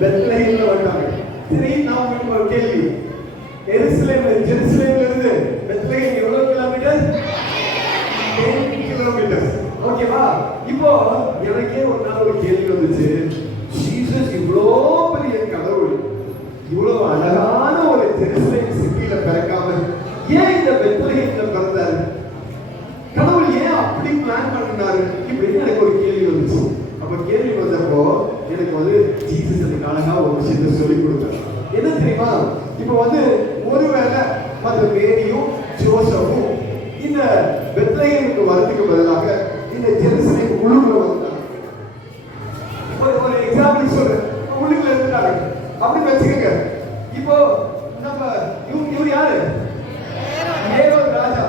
பெத்லகேம்ல வந்துட்டாங்க. சரி, நான் உங்களுக்கு ஒரு கேள்வி. ஜெருசலேம்ல இருந்து பெத்லகேம் எவ்வளவு கிலோமீட்டர்? 10 கிலோமீட்டர். ஓகேவா? இப்போ எனக்கே ஒரு நாள் ஒரு கேள்வி வந்துச்சு. ஜீசஸ் இவ்வளோ பெரிய கடவுள், இவ்வளவு அழகான ஒரு ஜெருசலேம் சிட்டியில பிறக்காம ஏன் இந்த பெத்லகேம்ல பிறந்தாரு? கடவுள் ஏன் அப்படி பிளான் பண்ணினாரு? இப்படின்னு எனக்கு ஒரு கேள்வி வந்துச்சு. அப்ப கேள்வி வந்தப்போ எனக்கு ஜீசஸ் எனக்கு அழகா ஒரு விஷயத்தை சொல்லி கொடுத்தாரு. என்ன தெரியுமா? இப்போ ஒருவேளை மதர் மேரியும் ஜோசப்பும் இந்த பெத்லகேமுக்கு வரதுக்கு பதிலாக இந்த ஜெருசலேம் உள்ளுக்குள்ள வந்துட்டாங்க. ஒரு எக்ஸாம்பிள் சொல்றேன். உள்ளுக்குள்ள இருந்துட்டாங்க அப்படின்னு வச்சுக்கோங்க. இப்போ நம்ம இவரு யாரு? ஏரோது ராஜா.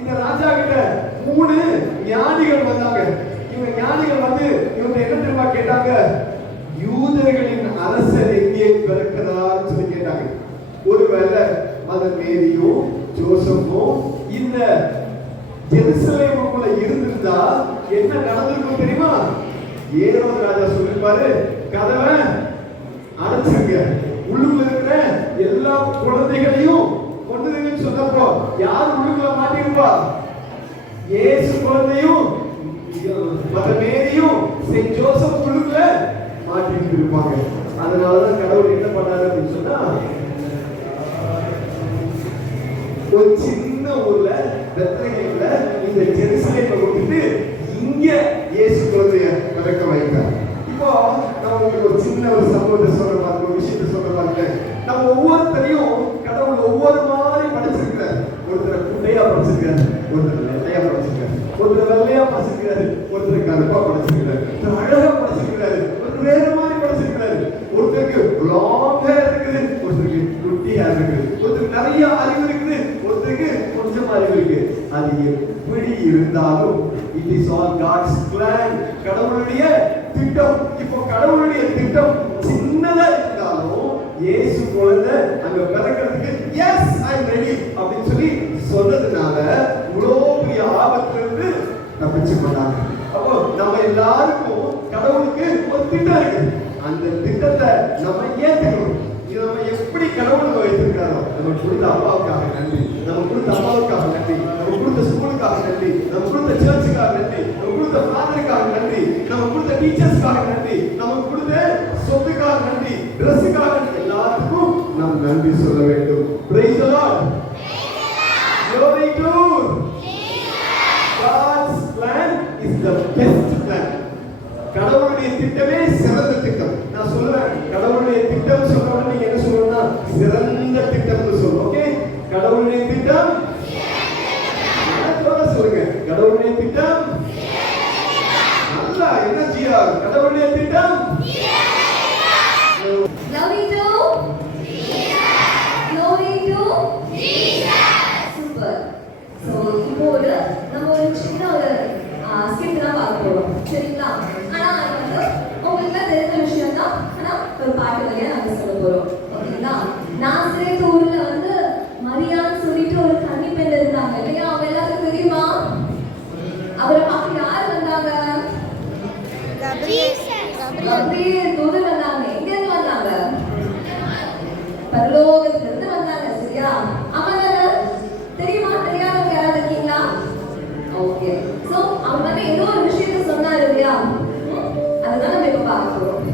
இந்த ராஜா கிட்ட 3 ஞானிகள் வந்தாங்க. இவங்க ஞானிகள் இவங்க என்ன தெரியுமா கேட்டாங்க? யூதர்களின் அரசர் எங்கே பிறக்கிறார் சொல்லி கேட்டாங்க. ஒருவேளை மதர் மேரியும் ஜோசப்பும் இந்த ஜெருசலேமுக்குள்ள இருந்திருந்தா என்ன நடந்திருக்கும் தெரியுமா? ஏரோது ராஜா சொல்லிருப்பாரு, கதவை அடைச்சிருங்க, உள்ளுக்குள்ள இருக்கிற எல்லா குழந்தைகளையும் கொண்டுருங்கன்னு சொன்னப்போ யார் உள்ளுக்குள்ள மாட்டிருப்பா? இயேசு குழந்தையும் மதர் மேரியும் செயின்ட் ஜோசப் உள்ளுக்குள்ள மாட்டிட்டு இருப்பாங்க. அதனாலதான் கடவுள் என்ன பண்ணாரு அப்படின்னு சொன்னா, ஒரு சின்ன ஊர்ல பெத்லகேம்ல இந்த ஜெருசலேமை விட்டுட்டு இங்க இயேசு குழந்தைய பிறக்க வைத்தார். இப்போ நான் உங்களுக்கு ஒரு சின்ன ஒரு சம்பவத்தை சொல்ற மாதிரி ஒரு விஷயத்தை ஒவ்வொருத்தரையும் கடவுள் ஒவ்வொரு மாதிரி படைச்சிருக்கிறார். ஒருத்தரை குட்டையா படைச்சிருக்காரு, ஒருத்தர் நெட்டையா படைச்சிருக்காரு, ஒருத்தர் வெள்ளையா படைச்சிருக்காரு, ஒருத்தர் கருப்பா படைச்சிருக்காரு, ஒருத்தர் அழகா படைச்சிருக்காரு, ஒருத்தர் வேற மாதிரி படைச்சிருக்காரு. ஒருத்தருக்கு லாங் ஹேர் இருக்குது, ஒருத்தருக்கு குட்டி ஹேர் இருக்குது, ஒருத்தருக்கு நிறைய அறிவு இருக்குது, ஒருத்தருக்கு கொஞ்சம் அறிவு இருக்கு. அது எப்படி இருந்தாலும் it is all God's plan. கடவுளுடைய திட்டம். இப்போ கடவுளுடைய திட்டம் சின்னதா இருந்தாலும் இயேசு குழந்தை அங்க பிறக்கிறதுக்கு எஸ் ஐ அம் ரெடி அப்படின்னு சொல்லி சொன்னதுனால இவ்வளவு பெரிய ஆபத்துல இருந்து தப்பிச்சு கொண்டாங்க. அப்போ நம்ம எல்லாருக்கும் கடவுளுக்கு ஒரு திட்டம் இருக்கு. அந்த திட்டத்தை நம்ம ஏத்துக்கணும். இது நம்ம எப்படி கடவுள் வைத்திருக்காரோ, நம்ம கொடுத்த அப்பாவுக்காக நன்றி, நம்ம கொடுத்த அம்மாவுக்காக நன்றி, நம்ம கொடுத்த ஸ்கூலுக்காக நன்றி, நம்ம கொடுத்த சர்ச்சுக்காக நன்றி, நம்ம கொடுத்த ஃபாதருக்காக நன்றி, நம்ம கொடுத்த டீச்சர்ஸ்க்காக நன்றி, நம்ம கொடுத்த சொத்துக்காக நன்றி, ட்ரெஸ்ஸுக்காக நன்றி, எல்லாத்துக்கும் நாம் நன்றி சொல்ல வேண்டும். Praise the Lord. Glory to God's plan is the best plan. கடவுளுடைய திட்டமே சிறந்த திட்டம். நான் சொல்றேன், கடவுளுடைய திட்டம் சொன்னோம்னா நீங்க என்ன சொல்லணும்னா சிறந்த திட்டம்னு சொல்லணும். ஓகே, கடவுளுடைய திட்டம் சொல்லுங்க, கடவுளுடைய திட்டம் நல்லா எனர்ஜியா, கடவுளுடைய திட்டம் Glory to Glory to Super. So இப்போ நம்ம ஒரு சின்ன ஒரு ஸ்கிரிப்ட் தான் பார்க்க போறோம், சரிங்களா? ஆனா அது வந்து உங்களுக்கு தெரிஞ்ச விஷயம் தான், ஆனா ஒரு பாட்டு வழியா நாங்க சொல்ல போறோம், ஓகேங்களா? நாசரேத் ஊர்ல வந்து மரியான்னு சொல்லிட்டு ஒரு கன்னி பெண் இருந்தாங்க இல்லையா? அவங்க எல்லாத்துக்கும் தெரியுமா? அவரை பார்க்க யார் வந்தாங்க? கபிரியேல் தூதர் வந்தாங்க. எங்க இருந்து வந்தாங்க? பரலோகத்துல இருந்து வந்தாங்க, சரியா? ஆமாங்க, தெரியுமா? தெரியாதவங்க யாராவது இருக்கீங்களா? ஓகே. சோ அவர் வந்து ஏதோ ஒரு விஷயத்தை சொன்னாரு இல்லையா? அதுதான் நம்ம இப்ப பார்க்க போறோம்.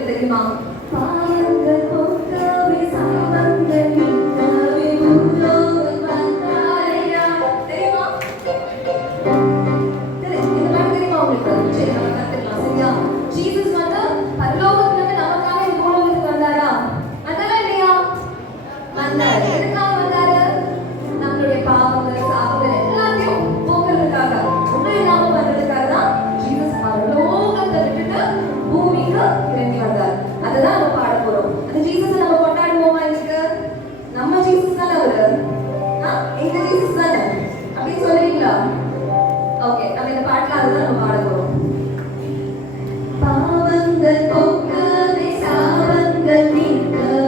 உங்களுக்கு தெரியுமா? பாவங்கள் போக்கவே சாபங்கள் நீக்கவே பூலோகம் வந்தாரையா. தெரியுமா? இந்த பாட்டு தெரியுமா உங்களுக்கு? சரி, நம்ம கத்துக்கலாம். சரியா? ஜீசஸ் வந்து பரலோகத்துல இருந்து நமக்காக இந்த பூலோகத்துக்கு வந்தாரா? வந்தாரா இல்லையா? வந்தாரு. எதுக்காக வந்தாரு? நம்மளுடைய பாவங்கள் சாபங்கள் எல்லாத்தையும் போக்குறதுக்காக, உண்மையை நாம பண்றதுக்காக தான் ஜீசஸ் பரலோகத்தை விட்டுட்டு பூமிக்கு இறங்கி வந்தார். அதுதான் நம்ம பாட போறோம். அந்த ஜீசஸ் நம்ம கொண்டாடுவோமா? இன்னைக்கு நம்ம ஜீசஸ் தானே அவரு, எங்க ஜீசஸ் தானே அப்படின்னு சொல்லுவீங்களா? ஓகே, நம்ம இந்த பாட்டுல அதுதான் நம்ம பாட போறோம். பாவங்கள் போக்கவே சாபங்கள் நீக்கவே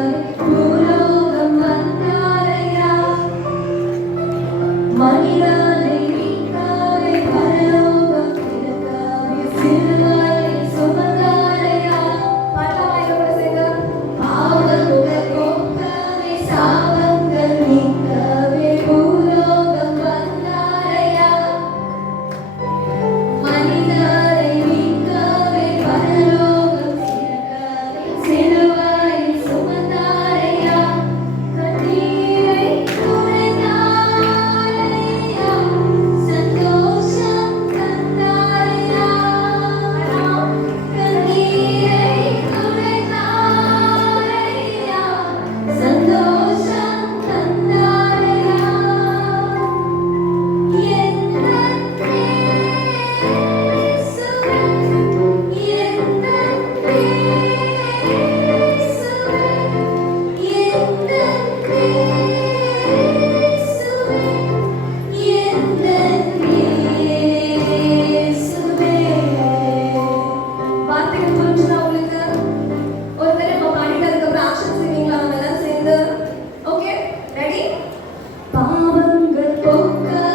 பூலோகம் வந்தாரையா. மனிதனை மீட்கவே பரலோகம் திறக்கவே சிலுவையை சுமந்தாரையா. பாடலாமா இதோட சேர்ந்து? பாவங்கள் போக்கவே சாபங்கள் நீக்கவே பூலோகம் வந்தாரையா. மனிதரை மீட்கவே பரலோகம் திறக்கவே சிலுவையை சுமந்தாரையா. கண்ணீரை துடைத்தாரையா. சந்தோஷம் தந்தாரையா. கண்ணீரை துடைத்தாரையா. சந்தோஷம் தந்தாரையா. வார்த்தைகள் புரிஞ்சுதா உங்களுக்கு? ஒரு தடவை நம்ம பாடிட்டு அதுக்கப்புறம் ஆக்ஷன் செய்வீங்களா? நம்ம எல்லாம் சேர்ந்து. Okay, ready? பாவங்கள் போக்கவே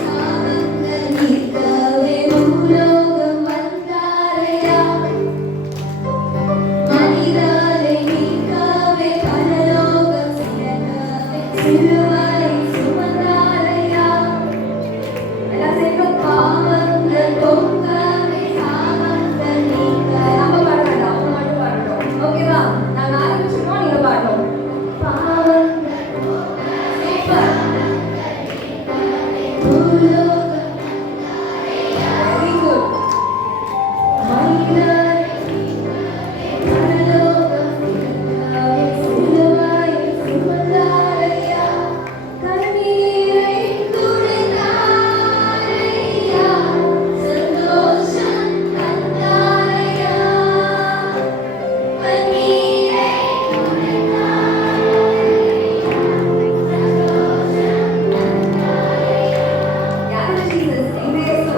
சாபங்கள் நீக்கவே பூலோகம் வந்தாரையா. மனிதரை மீட்கவே பரலோகம் திறக்கவே சிலுவையை சுமந்தாரையா. எல்லாம் சேர்ந்து பாவங்கள் போக்கவே சாபங்கள் நீக்கவே. நம்ம பாட வேண்டாம், அவங்க மட்டும் பாடணும். ஓகேவா? நாங்க ஆரம்பிச்சிருக்கோம், நீங்க பாடணும். பாவங்கள் சூப்பர். பூலோகம் வெரி குட். மனிதரை பரலோகம் திறக்கவே சிலுவையை சுமந்தாரையா. கண்ணீரை துடைத்தாரையா. சந்தோஷம் தந்தாரையா. கண்ணீரை யாரு ஜீசஸ்? எங்க இயேசு.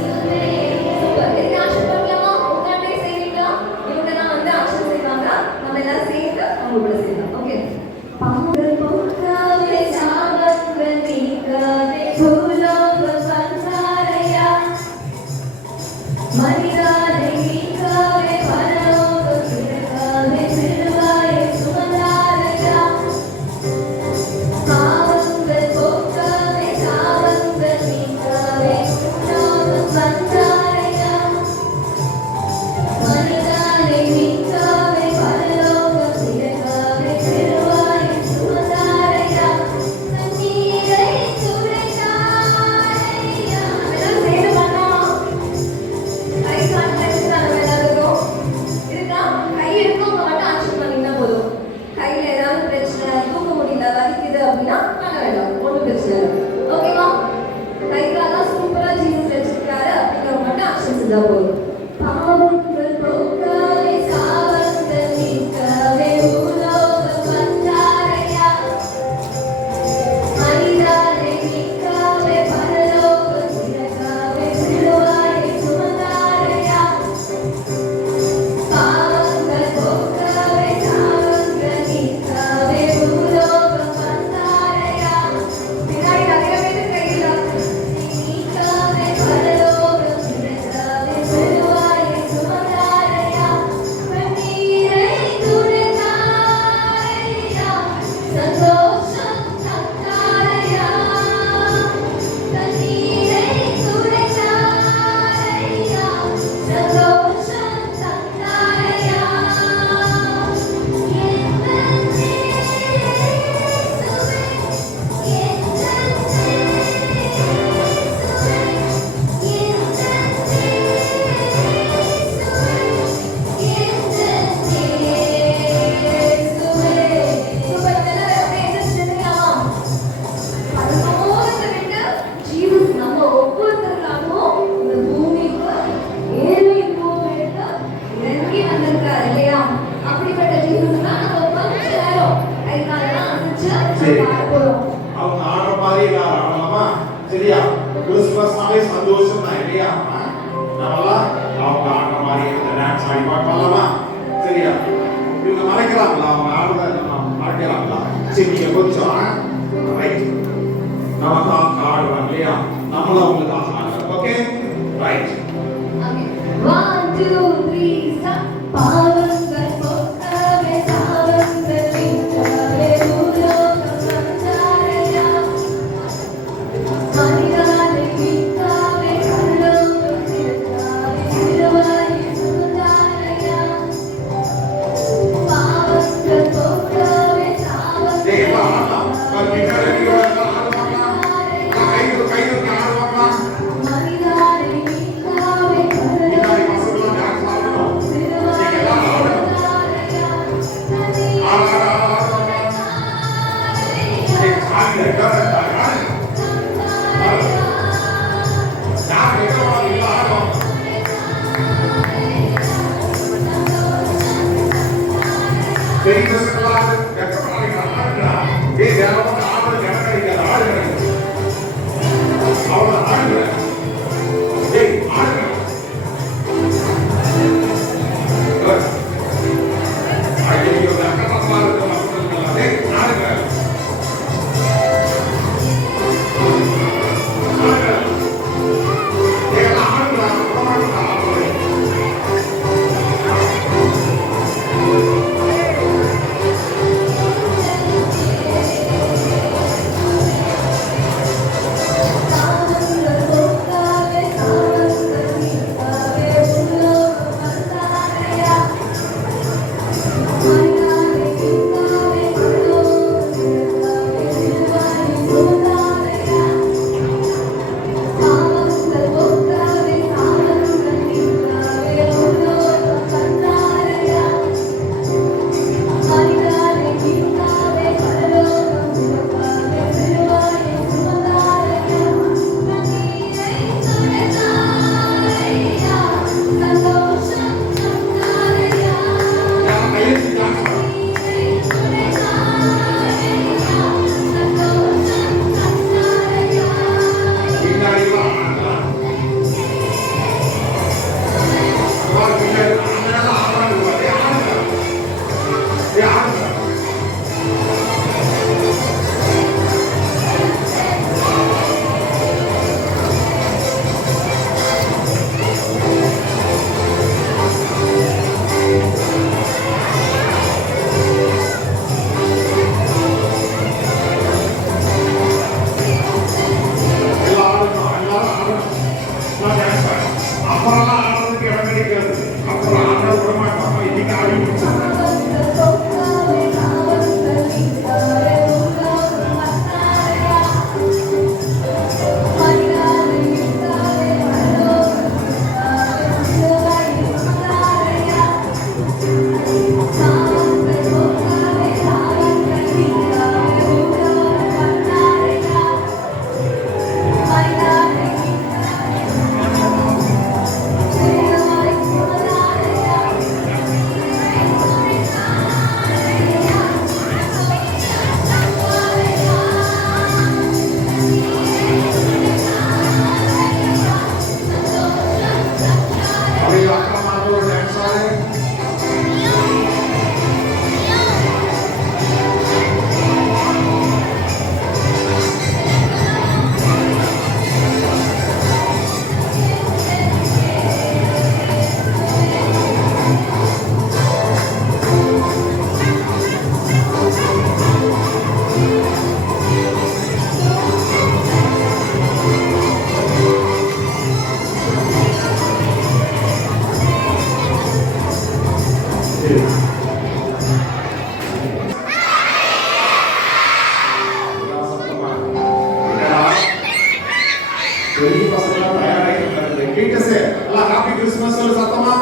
சூப்பர். இதுக்கு ஆக்ஷன் பண்ணலாமா? உட்கார்ந்தே செய்வீங்களா? இவங்க தான் வந்து ஆக்ஷன் செய்வாங்க. நம்ம எல்லாரும் சேர்ந்து அவங்க கூட செய்யலாம். ஓகே. பாவங்கள் போக்கவே சாபங்கள் நீக்கவே பூலோகம் வந்தாரையா. மனிதரை மீட்கவே பரலோகம் திறக்கவே சிலுவையை சுமந்தாரையா. பாவங்கள் போக்கவே சாபங்கள் நீக்கவே பூலோகம் வந்தாரையா. மனிதரை மீட்கவே பரலோகம் திறக்கவே சிலுவையை சுமந்தாரையா. கண்ணீரை துடைத்தாரையா. எல்லாரும் சேர்ந்து பண்ணலாம். கை காட்டுல இருக்குதா நம்ம எல்லாருக்கும்? இருக்கா? கை இருக்கவங்க மட்டும் ஆக்ஷன் பண்ணீங்கன்னா போதும். கையில ஏதாவது பிரச்சனை, தூக்க முடியல, வலிக்குது அப்படின்னா பண்ண வேண்டாம், ஒன்றும் பிரச்சனை இல்லை. ஓகேவா? கை காலெல்லாம் சூப்பரா ஜீசஸ் வச்சிருக்காரு அப்படிங்கிறவங்க மட்டும் ஆக்ஷன் செஞ்சா போதும். பாவங்கள் போக்கவே சாபங்கள் நீக்கவே பூலோகம் வந்தாரையா. மனிதரை மீட்கவே பரலோகம் திறக்கவே சிலுவையை சுமந்தாரையா. பாவங்கள் போக்கவே சாபங்கள் நீக்கவே பூலோகம் வந்தாரையா. பின்னாடி நிறைய பேர் கையில நீக்கவே பரலோகம் திறக்கவே சரியா? கிறிஸ்துமஸ்னாலே சந்தோஷம் தான் இல்லையா? நம்மளாம் அவங்க ஆடுற மாதிரி அந்த டான்ஸ் ஆடி பார்க்கலாமா? சரியா? இவங்க மறைக்கிறாங்களா? அவங்க ஆடுறத மறைக்கிறாங்களா? சரி, நீங்க கொஞ்சம் ரைட், நம்ம தான் ஆடுறோம் இல்லையா? நம்மளும் அவங்களுக்கு ஆடுறோம். Okay, right. One, two, three, stop. பாவங்கள் போக்கவே சாவங்கள் நீக்கவே பூலோகம் வந்தாரையா. மனிதனை மீட்கவே பரலோகம் சேர்த்தாரே. சிலுவையை சுமந்தாரையா. பாவங்கள் போக்கவே சாவங்கள் டேய் வா ஆடலாம். பின்னாடி ஆடுவாங்க. கைது ஆடுவாங்க. மனிதனை மீட்கவே பின்னாடி பசங்களாம் டான்ஸ் ஆடணும். பெரிய பசங்க தயாராகி இருக்காங்க. கேட்டசே எல்லாம் ஹாப்பி கிறிஸ்மஸ் சொல்ல சத்தமா.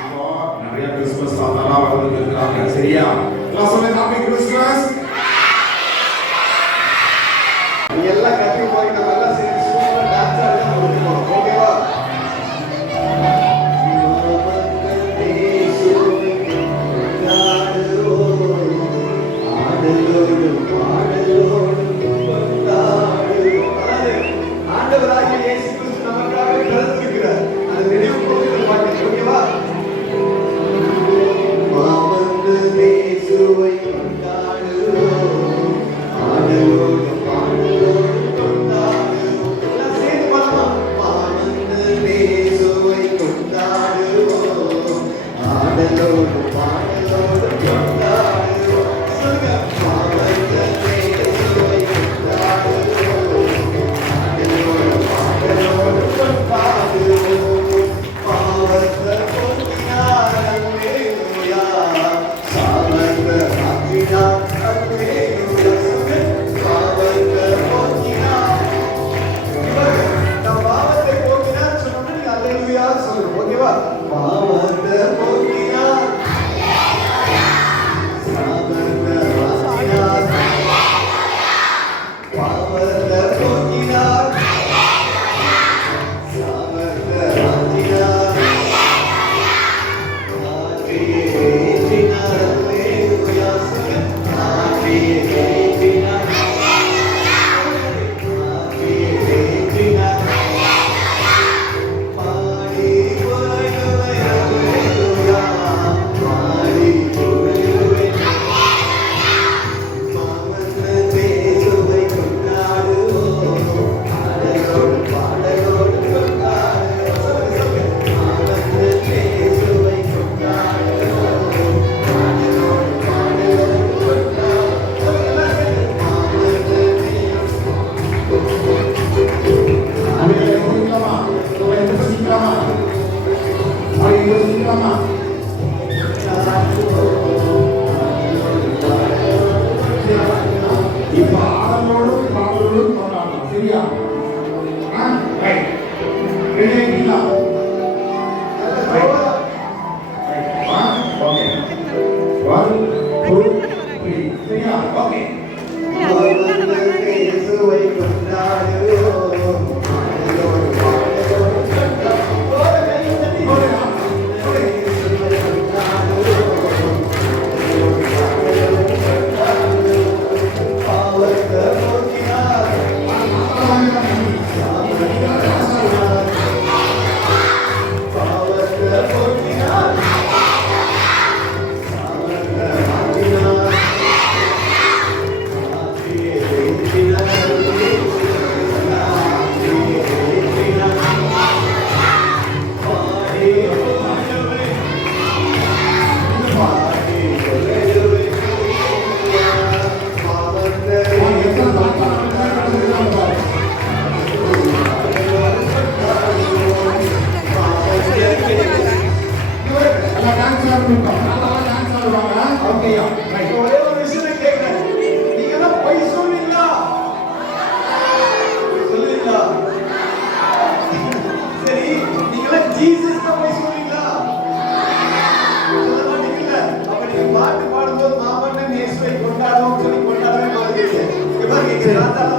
இப்போ நிறைய கிறிஸ்மஸ் தாத்தாலாம் வந்து இருக்காங்க. சரியா? எல்லாம் சொல்லுங்க ஹாப்பி கிறிஸ்மஸ். நீ எல்லாம் கட்டி போய் நம்ம எல்லாம் சேர்ந்து சூப்பரா டான்ஸ் ஆடி முடிப்போம். ஓகேவா? ஆடலோடு பாடலோடு ஆடலோடும் பாடலோடும் கொண்டாடலாம். சரியா? ரைட். ரெடி ஆயிட்டீங்களா? ஓகே. 1 2 3. சரியா? ஓகே. இயேசுவை கொண்டாடுவோம். ஒரே ஒரு விஷயம் கேட்கிறேன். நீங்க எல்லாம் பொய் சொல்றீங்களா? சொல்லுவீங்களா? சரி, நீங்க எல்லாம் ஜீசஸ் தான் பொய் சொல்றீங்களா? சொல்ல மாட்டீங்கல்ல? அப்ப நீங்க பாட்டு பாடும்போது மாமன்னன் இயேசுவை கொண்டாடுவோம் சொல்லி கொண்டாடவே மாட்டீங்க. இங்க பாருங்க, இங்க ராதாவை